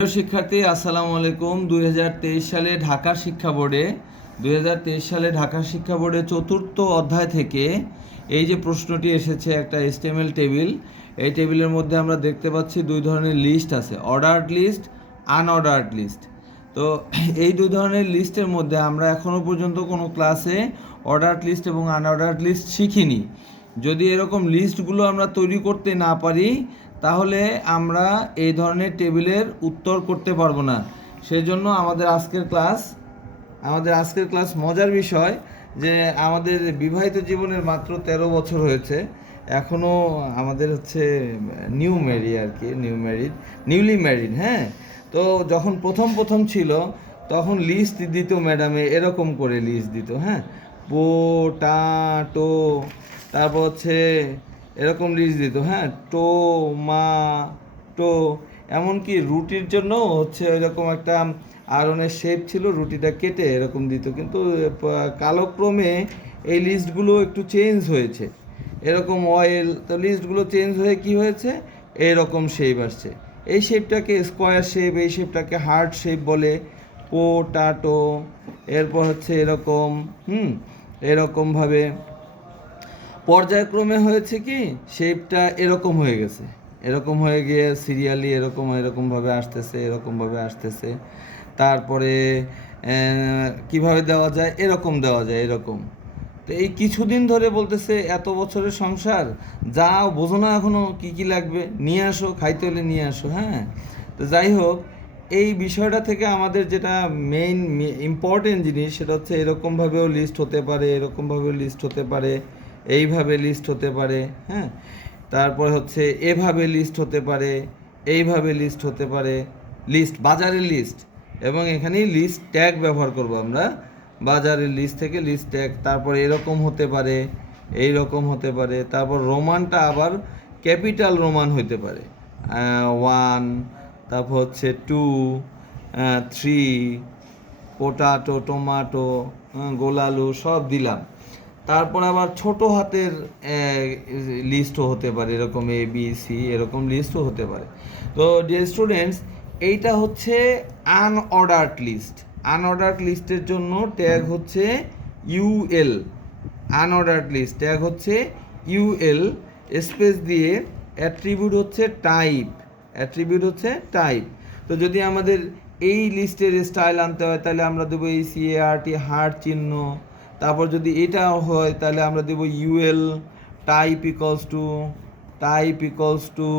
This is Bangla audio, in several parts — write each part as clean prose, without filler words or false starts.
প্রিয় শিক্ষার্থী, আসসালামু আলাইকুম। 2023 সালে ঢাকা শিক্ষা বোর্ডে চতুর্থ অধ্যায় থেকে এই যে প্রশ্নটি এসেছে, একটা HTML টেবিল। এই টেবিলের মধ্যে আমরা দেখতে পাচ্ছি দুই ধরনের লিস্ট আছে, অর্ডার্ড লিস্ট, আনঅর্ডার্ড লিস্ট। তো এই দুই ধরনের লিস্টের মধ্যে আমরা এখনও পর্যন্ত কোনো ক্লাসে অর্ডার্ড লিস্ট এবং আনঅর্ডার্ড লিস্ট শিখিনি। যদি এরকম লিস্টগুলো আমরা তৈরি করতে না পারি, তাহলে আমরা এই ধরনের টেবিলের উত্তর করতে পারবো না। সেই জন্য আমাদের আজকের ক্লাস মজার বিষয় যে আমাদের বিবাহিত জীবনের মাত্র 13 বছর হয়েছে, এখনও আমাদের হচ্ছে নিউলি ম্যারিড। হ্যাঁ, তো যখন প্রথম ছিল তখন লিস্ট দিত ম্যাডামে, এরকম করে লিস্ট দিত। হ্যাঁ, পোটাটো, তারপর হচ্ছে এরকম লিস্ট দিত। হ্যাঁ, টো, এমনকি রুটির জন্য হচ্ছে এরকম একটা আয়রনের শেপ ছিল, রুটিটা কেটে এরকম দিত। কিন্তু কালক্রমে এই লিস্টগুলো একটু চেঞ্জ হয়েছে, এরকম অয়েল, তো লিস্টগুলো চেঞ্জ হয়ে কি হয়েছে, এরকম শেপ আসছে। এই শেপটাকে স্কোয়ার শেপ, এই শেপটাকে হার্ট শেপ বলে, পোটাটো। এরপর হচ্ছে এরকমভাবে পর্যায়ক্রমে হয়েছে কি, শেপটা এরকম হয়ে গেছে, এরকম হয়ে গিয়ে সিরিয়ালি এরকমভাবে আসতেছে। তারপরে কিভাবে দেওয়া যায়, এরকম দেওয়া যায়, এরকম। তো এই কিছুদিন ধরে বলতেছে এত বছরের সংসার, যাও বোঝো না এখনও কী কী লাগবে, নিয়ে আসো, খাইতে হলে নিয়ে আসো। হ্যাঁ, তো যাই হোক, এই বিষয়টা থেকে আমাদের যেটা মেইন ইম্পর্টেন্ট জিনিস, সেটা হচ্ছে এরকমভাবেও লিস্ট হতে পারে, এরকমভাবেও লিস্ট হতে পারে, এইভাবে লিস্ট হতে পারে। হ্যাঁ, তারপরে হচ্ছে এভাবে লিস্ট হতে পারে, এইভাবে লিস্ট হতে পারে, লিস্ট বাজারের লিস্ট, এবং এখানেই লিস্ট ট্যাগ ব্যবহার করব আমরা, বাজারের লিস্ট থেকে লিস্ট ট্যাগ। তারপর এরকম হতে পারে, এইরকম হতে পারে। তারপর রোমানটা আবার ক্যাপিটাল রোমান হতে পারে, 1, তারপর হচ্ছে 2, 3, পোটাটো, টমাটো, গোলালু সব দিলাম। তারপর আবার ছোট হাতের লিস্টও হতে পারে, এরকম ABC, এরকম লিস্টও হতে পারে। তো ডিয়ার স্টুডেন্টস, এইটা হচ্ছে আনঅর্ডার্ড লিস্ট। আনঅর্ডার্ড লিস্টের জন্য ট্যাগ হচ্ছে UL। আনঅর্ডার্ড লিস্ট ট্যাগ হচ্ছে UL, স্পেস দিয়ে অ্যাট্রিবিউট হচ্ছে টাইপ। তো যদি আমাদের এই লিস্টের স্টাইল আনতে হয়, তাহলে আমরা দেবো এই CART, হার্ট চিহ্ন। তারপর যদি এটা হয়, তাহলে আমরা দেবো UL, type equals to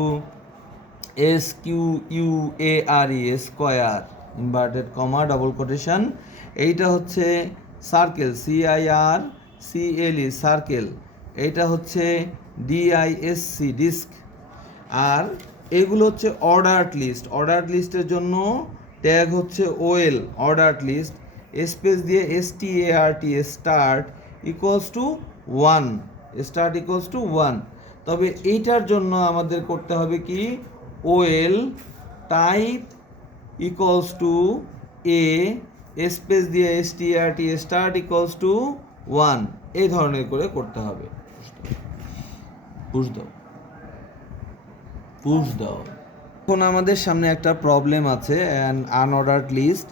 SQUARE, square, inverted comma, double quotation. এইটা হচ্ছে সার্কেল, CIRCLE, সার্কেল। এইটা হচ্ছে DISC, ডিস্ক। আর এগুলো হচ্ছে অর্ডার্ড লিস্টের জন্য ট্যাগ হচ্ছে OL, অর্ডার্ড লিস্ট, স্পেস দিয়ে START, স্টার্ট ইকুয়ালস টু 1। তবে এইটার জন্য আমাদের করতে হবে কি, OL type equals to A, space দিয়ে START, স্টার্ট ইকুয়ালস টু 1, এই ধরনের করে করতে হবে। পুশ দাও। এখন আমাদের সামনে একটা প্রবলেম আছে, আনঅর্ডার্ড লিস্ট।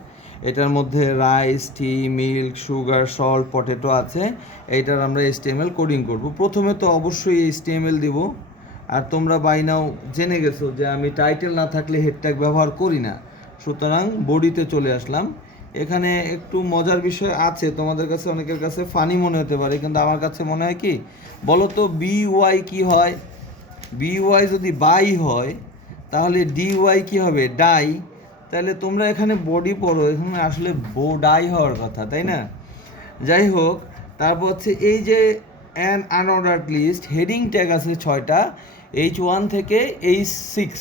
এটার মধ্যে rice, tea, milk, sugar, salt, potato আছে। এইটার আমরা HTML কোডিং করব। প্রথমে তো অবশ্যই HTML দিব। আর তোমরা বাই নাও জেনে গেছো যে আমি টাইটেল না থাকলে হেডট্যাগ ব্যবহার করি না, সুতরাং বডিতে চলে আসলাম। এখানে একটু মজার বিষয় আছে, তোমাদের কাছে অনেকের কাছে ফানি মনে হতে পারে, কিন্তু আমার কাছে মনে হয় কি, বলো তো BY কি হয়? BY যদি বাই হয়, তাহলে DY কি হবে? ডাই। তাহলে তোমরা এখানে বডি পড়ো, এখানে আসলে বোডাই হওয়ার কথা, তাই না? যাই হোক, তারপর হচ্ছে এই যে an unordered list, heading tag আছে 6টা, H1 থেকে H6।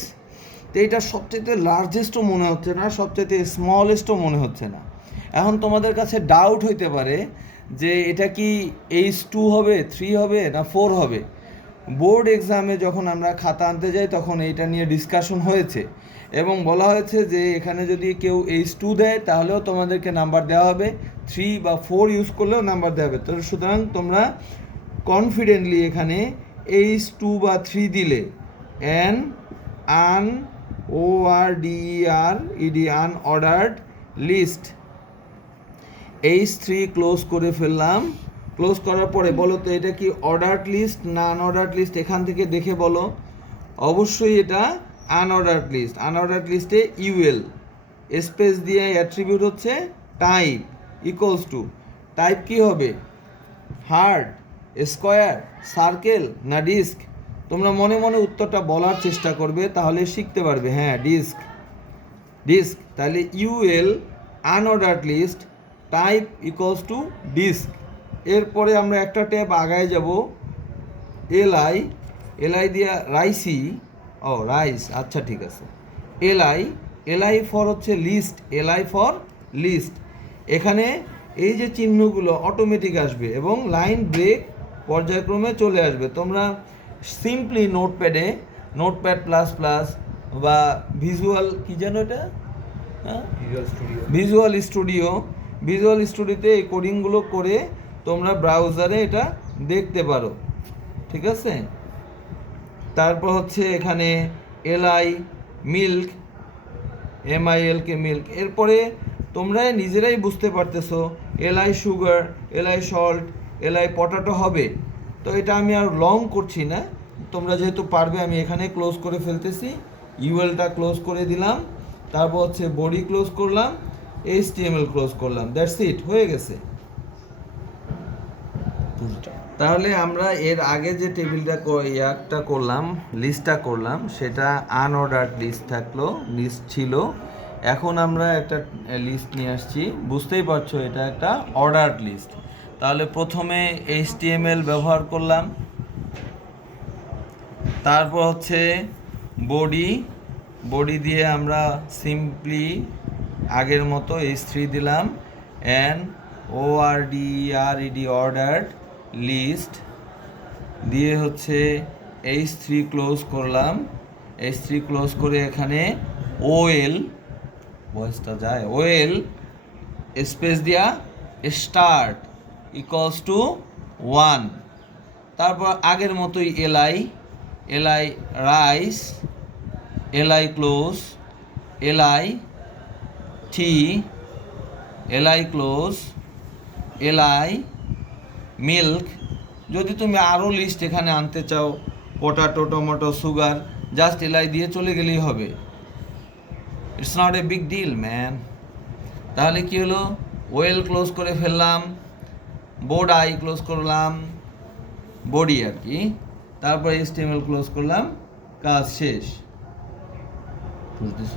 তো এইটা সবচেয়ে লার্জেস্টও মনে হচ্ছে না, সবচেয়ে স্মলেস্টও মনে হচ্ছে না। এখন তোমাদের কাছে ডাউট হইতে পারে যে এটা কি H2 হবে, 3 হবে, না 4 হবে। বোর্ড এক্সামে যখন আমরা খাতা আনতে যাই, তখন এইটা নিয়ে ডিসকাশন হয়েছে এবং বলা হয়েছে যে এখানে যদি কেউ H2 দেয়, তাহলেও তোমাদেরকে নাম্বার দেওয়া হবে, 3 বা 4 ইউজ করলেও নাম্বার দেওয়া হবে। তো সুতরাং তোমরা কনফিডেন্টলি এখানে H2 বা 3 দিলে an ORDER unordered list, H3 close করে ফেললাম। ক্লোজ করার পরে বলো তো এটা কি অর্ডার্ড লিস্ট না আনঅর্ডার্ড লিস্ট? এখান থেকে দেখে বলো। অবশ্যই এটা আনঅর্ডার্ড লিস্ট। আনঅর্ডার্ড লিস্টে ইউএল স্পেস দিয়ে অ্যাট্রিবিউট হচ্ছে টাইপ ইকুয়ালস টু, টাইপ কি হবে? হার্ড, স্কোয়ার, সার্কেল না ডিস্ক? তোমরা মনে মনে উত্তরটা বলার চেষ্টা করবে, তাহলে শিখতে পারবে। হ্যাঁ, ডিস্ক, ডিস্ক। তাহলে UL unordered list type equals to disc. এরপরে আমরা একটা ট্যাব আগায় যাব, এলআই, এলআই দিয়া রাইসি, ও রাইস, আচ্ছা ঠিক আছে। এলআই, এলআই ফর হচ্ছে লিস্ট, এলআই ফর লিস্ট। এখানে এই যে চিহ্নগুলো অটোমেটিক আসবে এবং লাইন ব্রেক পর্যায়ক্রমে চলে আসবে। তোমরা সিম্পলি নোটপ্যাডে, নোটপ্যাড প্লাস প্লাস বা ভিজুয়াল কি যেন এটা, হ্যাঁ, ভিজুয়াল স্টুডিও, ভিজুয়াল স্টুডিওতে এই কোডিংগুলো করে তোমরা ব্রাউজারে এটা দেখতে পারো, ঠিক আছে? তারপর হচ্ছে এখানে এলআই মিল্ক, MILK মিল্ক। এরপরে তোমরা নিজেরাই বুঝতে পারতেছো LI sugar, LI salt, LI potato হবে। তো এটা আমি আর লং করছি না, তোমরা যেহেতু পারবে আমি এখানে ক্লোজ করে ফেলতেছি। ইউএলটা ক্লোজ করে দিলাম, তারপর হচ্ছে বডি ক্লোজ করলাম, HTML ক্লোজ করলাম, দ্যাটস ইট, হয়ে গেছে। তাহলে আমরা এর আগে যে টেবিলটা ইয়ারটা করলাম, লিস্টটা করলাম, সেটা আনঅর্ডার্ড লিস্ট থাকলো, লিস্ট ছিল। এখন আমরা একটা লিস্ট নিয়ে আসছি, বুঝতেই পারছো এটা একটা অর্ডার্ড লিস্ট। তাহলে প্রথমে HTML ব্যবহার করলাম, তারপর হচ্ছে বডি, বডি দিয়ে আমরা সিম্পলি আগের মতো H3 দিলাম, অ্যান্ড ORDERED অর্ডার্ড লিস্ট দিয়ে হচ্ছে H3 ক্লোজ করলাম। H3 ক্লোজ করে এখানে OL, ভয়েসটা যায়, OL স্পেস দিয়া স্টার্ট ইকুয়ালস টু 1। তারপর আগের মতোই L I, L I rice, L I close, L I tea, L I close, L I milk. যদি তুমি আরও লিস্ট এখানে আনতে চাও, potato, tomato, sugar, just L I দিয়ে চলে গেলেই হবে। It's not a big deal man. তাহলে কি হলো? ওয়েল ক্লোজ করে ফেললাম, বোর্ড আই ক্লোজ করলাম, বডি আর কি, তারপর HTML ক্লোজ করলাম, কাজ শেষ। বুঝতেছ?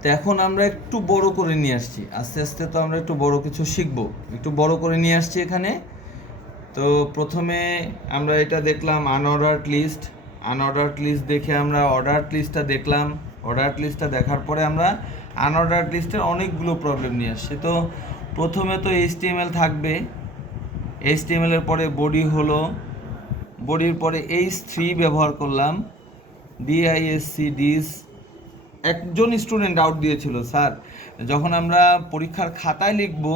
তো এখন আমরা একটু বড় করে নিয়ে আসছি, আস্তে আস্তে তো আমরা একটু বড় কিছু শিখবো, একটু বড় করে নিয়ে আসছি এখানে। তো প্রথমে আমরা এটা দেখলাম আনঅর্ডার্ড লিস্ট, আনঅর্ডার্ড লিস্ট দেখে আমরা অর্ডার্ড লিস্টটা দেখলাম, অর্ডার্ড লিস্টটা দেখার পরে আমরা আনঅর্ডার্ড লিস্টের অনেকগুলো প্রবলেম নিয়ে আসছি। তো প্রথমে তো HTML থাকবে, HTML এর পরে বডি হলো, বডির পরে H3 ব্যবহার করলাম, DISC ডিস। একজন স্টুডেন্ট ডাউট দিয়েছিল, স্যার যখন আমরা পরীক্ষার খাতায় লিখব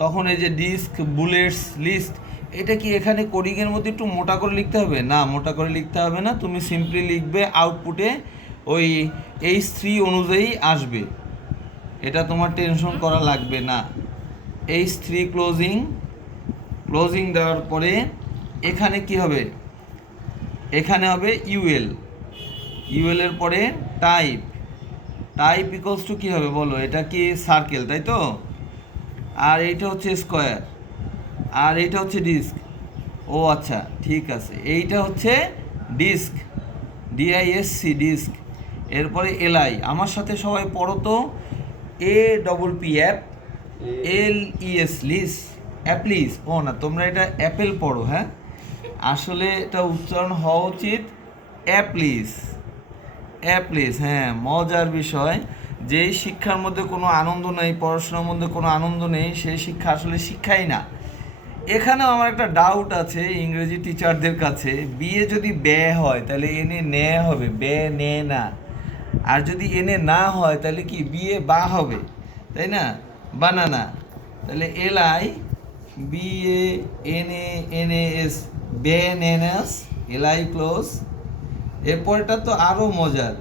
তখন এই যে ডিস্ক, বুলেটস, লিস্ট, এটা কি এখানে কোডিংয়ের মধ্যে একটু মোটা করে লিখতে হবে? না, মোটা করে লিখতে হবে না, তুমি সিম্পলি লিখবে, আউটপুটে ওই H3 অনুযায়ী আসবে, এটা তোমার টেনশন করা লাগবে না। H3 ক্লোজিং, ক্লোজিং দেওয়ার পরে এখানে কি হবে? এখানে হবে ইউএল, ইউএল এর পরে টাইপ, টাইপ ইকুয়ালস টু কী হবে বলো? এটা কি সার্কেল, তাই তো? আর এইটা হচ্ছে স্কোয়ার, আর এইটা হচ্ছে ডিস্ক। ও আচ্ছা, ঠিক আছে, এইটা হচ্ছে ডিস্ক, DISC ডিস্ক। এরপরে এলআই, আমার সাথে সবাই পড়ো তো, APPLES লিস, অ্যাপলিস। ও না, তোমরা এটা অ্যাপেল পড়ো, হ্যাঁ, আসলে এটা উচ্চারণ হওয়া উচিত অ্যাপলিস, অ্যাপলিস। হ্যাঁ, মজার বিষয়, যেই শিক্ষার মধ্যে কোনো আনন্দ নেই, পড়াশোনার মধ্যে কোনো আনন্দ নেই, সেই শিক্ষা আসলে শিক্ষাই না। এখানেও আমার একটা ডাউট আছে ইংরেজি টিচারদের কাছে, বিয়ে যদি ব্যয় হয় তাহলে এনে নে হবে, ব্যয় নে না। আর যদি এনে না হয় তাহলে কি বিয়ে বা হবে, তাই না? বানানা। তাহলে LI BANANAS, BANANAS, LI close. এরপরটা তো আরও মজার,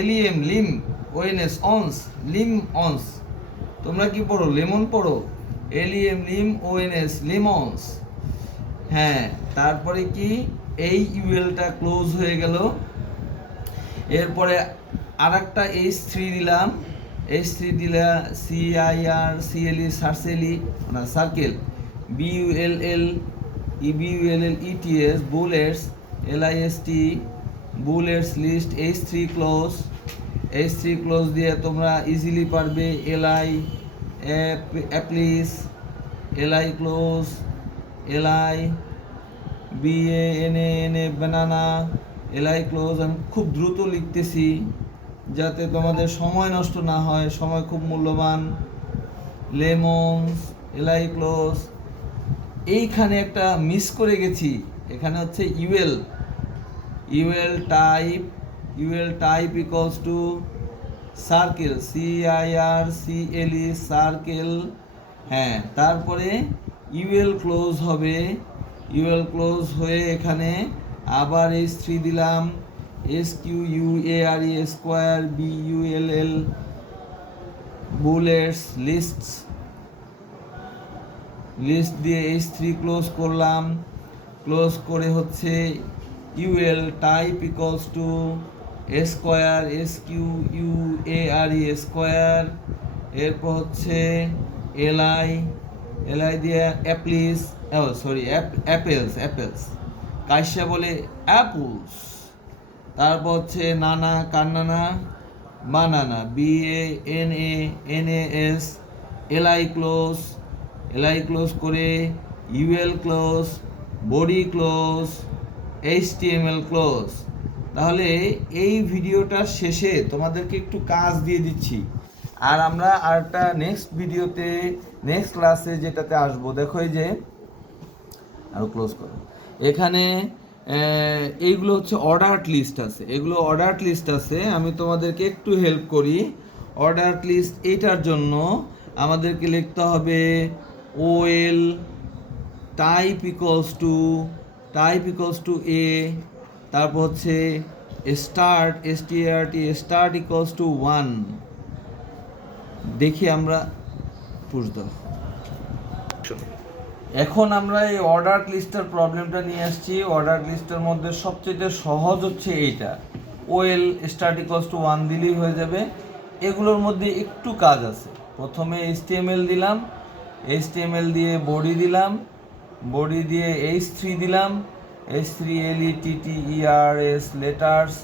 এলিএম লিম ওএনএস অনস লিম অনস, তোমরা কি পড়ো লেমন পড়ো, এলিএম লিম ওএনএস লিমন্স। হ্যাঁ, তারপরে কি এই ইউএলটা ক্লোজ হয়ে গেল, এরপরে আর একটা H3 দিলাম, H3 দিলে CIR CLE সার্সেলি না circle, BULL EBULL ETS bullets LIST bullets list H3 close. H3 close দিয়ে তোমরা ইজিলি পারবে LI apples LI close LI BANA banana LI close. আমি খুব দ্রুত লিখতেছি যাতে তোমাদের সময় নষ্ট না হয়, সময় খুব মূল্যবান। Lemons LI close. এইখানে একটা মিস করে গেছি, এখানে হচ্ছে UL type equals to circle CIRCLE circle. হ্যাঁ, তারপরে UL ক্লোজ হবে, UL ক্লোজ হয়ে এখানে আবার H3 দিলাম, SQUARE square BULL bullets list দিয়ে H3 ক্লোজ করলাম, ক্লোজ করে হচ্ছে UL type equals to square SQUARE square. এরপর হচ্ছে LI দিয়ে অ্যাপ্লিস অ্যাপেলস কাইসা বলে অ্যাপলস। তারপর হচ্ছে নানা কান্নানা বানানা BANANAS LI ক্লোজ করে UL close body close HTML close. তাহলে এই ভিডিওটার শেষে তোমাদেরকে একটু কাজ দিয়ে দিচ্ছি, আর আমরা আরেকটা নেক্সট ভিডিওতে নেক্সট ক্লাসে যেটাতে আসবো, দেখো এই যে আরো ক্লোজ করো, এখানে এইগুলো হচ্ছে অর্ডার লিস্ট আছে, আমি তোমাদেরকে একটু হেল্প করি। অর্ডার লিস্ট এইটার জন্য আমাদেরকে লিখতে হবে OL type equals to A, তারপর হচ্ছে স্টার্ট ইকুয়ালস টু 1। দেখি আমরা পুশ দাও। এখন আমরা এই অর্ডার লিস্টের প্রবলেমটা নিয়ে আসছি। অর্ডার লিস্টের মধ্যে সবচেয়ে সহজ হচ্ছে এইটা, OL স্টার্ট ইকুয়ালস টু 1 দিলেই হয়ে যাবে। এগুলোর মধ্যে একটু কাজ আছে। প্রথমে HTML দিলাম, HTML দিয়ে বডি দিলাম, বডি দিয়ে H3 দিলাম, H3 LETTERS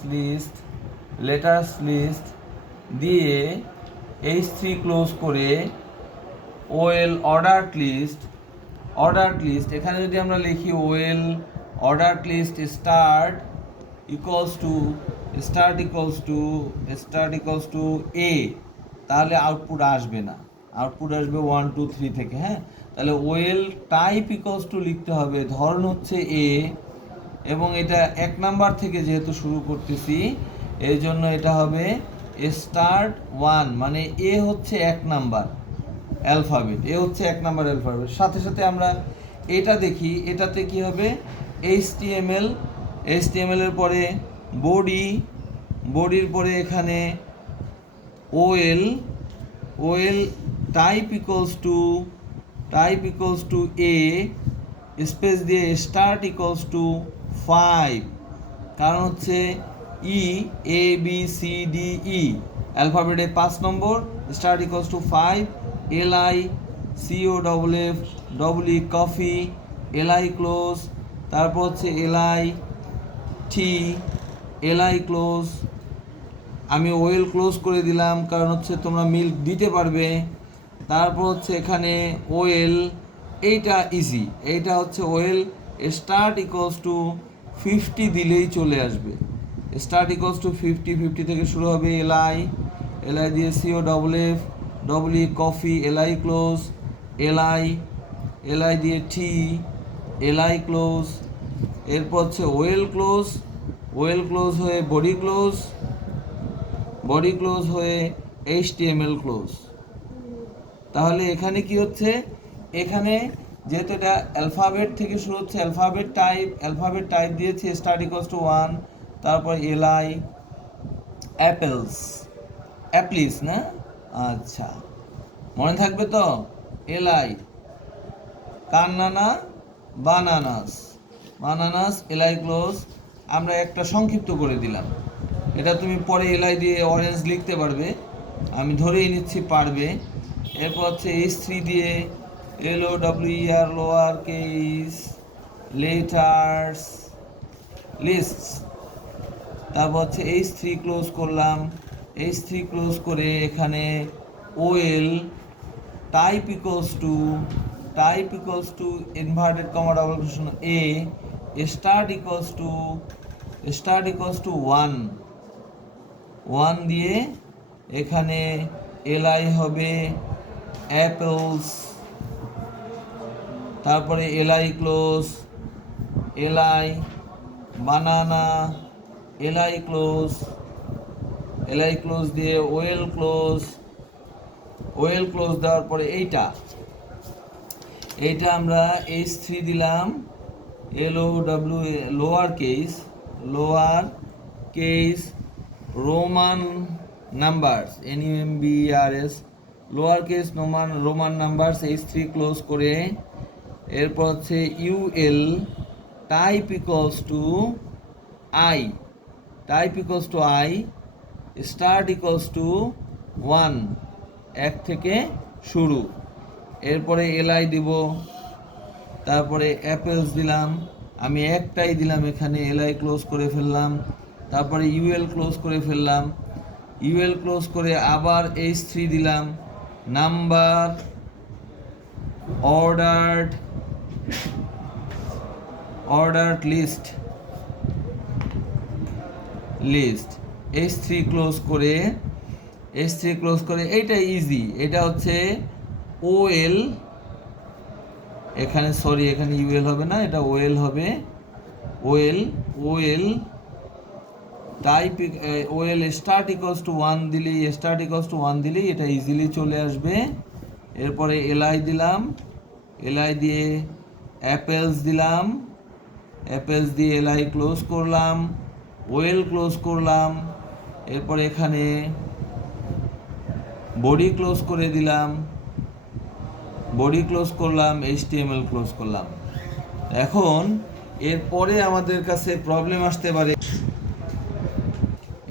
লেটার্স লিস্ট দিয়ে H3 ক্লোজ করে OL অর্ডার লিস্ট। এখানে যদি আমরা লিখি OL order list start equals to A, তাহলে আউটপুট আসবে না, আউটপুট আসবে 1 2 3 থেকে। হ্যাঁ, তাহলে OL টাইপ ইকুয়ালস টু লিখতে হবে, ধরন হচ্ছে A, এবং এটা 1 নাম্বার থেকে যেহেতু শুরু করতেছি এই জন্য এটা হবে স্টার্ট 1, মানে A হচ্ছে 1 নাম্বার অ্যালফাবেট, সাথে সাথে আমরা এটা দেখি, এটাতে কি হবে HTML এর পরে বডির পরে এখানে OL type equals to A space দিয়ে স্টার্ট ইকুয়ালস টু 5, কারণ হচ্ছে EABCDE অ্যালফাবেটে 5 নম্বর, start equals two 5, LI COFF coffee LI close, তারপর হচ্ছে LI ক্লোজ। আমি OL ক্লোজ করে দিলাম কারণ হচ্ছে তোমরা মিল্ক দিতে পারবে। তারপর হচ্ছে এখানে OL, এইটা ইজি, এইটা হচ্ছে OL স্টার্ট ইকুয়ালস টু 50 দিলেই চলে আসবে, স্টার্ট ইকুয়ালস টু 50 থেকে শুরু হবে। LI দিয়ে COFF coffee LI close, LI দিয়ে LI ক্লোজ। এরপর হচ্ছে OL ক্লোজ হয়ে বডি ক্লোজ হয়ে HTML ক্লোজ। তাহলে এখানে কি হচ্ছে, এখানে যেহেতু এটা অ্যালফাবেট থেকে শুরু হচ্ছে, অ্যালফাবেট টাইপ দিয়েছে স্টার্ট ইকুয়ালস টু 1, তারপর অ্যাপেলস, অ্যাপলিস না? আচ্ছা, মনে থাকবে তো? এলাই, কান্নানা, বানানাস, বানানাস, এলাই ক্লোজ। আমরা একটা সংক্ষিপ্ত করে দিলাম, এটা তুমি পরে এলাই দিয়ে অরেঞ্জ লিখতে পারবে, আমি ধরেই নিচ্ছি পারবে। এরপর হচ্ছে H3 দিয়ে LOWER, lower case, letters, lists. তারপর হচ্ছে H3 ক্লোজ করলাম, H3 ক্লোজ করে এখানে OL, type equals two inverted comma double quotation A, start equals to 1 দিয়ে এখানে এলআই হবে অ্যাপেলস, তারপরে এলআই ক্লোজ, এলআই বানানা, এলআই ক্লোজ দিয়ে ওয়েল ক্লোজ দেওয়ার পরে এইটা আমরা H3 দিলাম, LOW, lower case Roman numbers, NUMBERS, lower case Roman numbers, H3 close করে এরপর হচ্ছে UL, type equals two I, start equals to 1, 1 থেকে শুরু। এরপরে এলআই দিব, তারপরে অ্যাপেলস দিলাম, আমি একটাই দিলাম এখানে, এলআই ক্লোজ করে ফেললাম, তারপরে ইউএল ক্লোজ করে ফেললাম, ইউএল ক্লোজ করে আবার H3 দিলাম, number, ordered list, H3 close করে এইটা ইজি, এটা হচ্ছে OL, এখানে ইউএল হবে না, এটা OL হবে, OL স্টার্ট ইকুয়ালস টু 1 দিলেই এটা ইজিলি চলে আসবে। এরপরে এলআই দিলাম, এলআই দিয়ে অ্যাপেলস দিলাম, অ্যাপেলস দিয়ে এলআই ক্লোজ করলাম, ওয়েল ক্লোজ করলাম, এরপরে এখানে বডি ক্লোজ করে দিলাম, HTML ক্লোজ করলাম। এখন এরপরে আমাদের কাছে প্রবলেম আসতে পারে,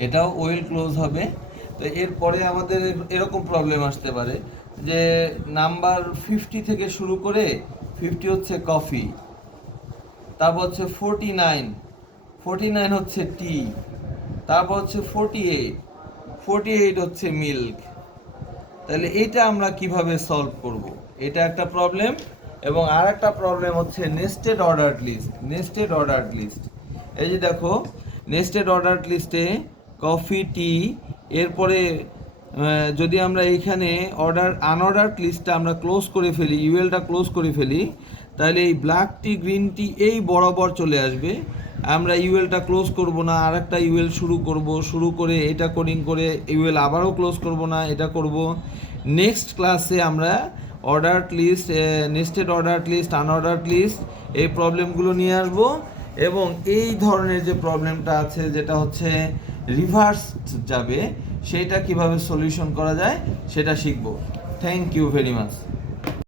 এটাও ওয়েল ক্লোজ হবে। তো এরপরে আমাদের এরকম প্রবলেম আসতে পারে যে নাম্বার 50 থেকে শুরু করে, 50 হচ্ছে কফি, তারপর হচ্ছে 49 হচ্ছে টি, তারপর হচ্ছে 48 হচ্ছে মিল্ক। তাহলে এটা আমরা কিভাবে সলভ করব? এটা একটা প্রবলেম। এবং আর একটা প্রবলেম হচ্ছে নেস্টেড অর্ডার লিস্ট। এই যে দেখো, নেস্টেড অর্ডার লিস্টে কফি, টি, এরপরে যদি আমরা এইখানে আনঅর্ডার লিস্টটা আমরা ক্লোজ করে ফেলি, ইউএলটা ক্লোজ করে ফেলি, তাহলে এই ব্ল্যাক টি, গ্রিন টি এই বরাবর চলে আসবে। আমরা ইউএলটা ক্লোজ করব না, আর একটা ইউএল শুরু করে এটা কোডিং করে ইউএল আবারও ক্লোজ করব না, এটা করব। নেক্সট ক্লাসে আমরা nested order list, unorder list এই প্রবলেমগুলো নিয়ে আসব, এবং এই ধরনের যে প্রবলেমটা আছে যেটা হচ্ছে রিভার্স যাবে, সেটা কিভাবে সলিউশন করা যায় সেটা শিখব। Thank you very much.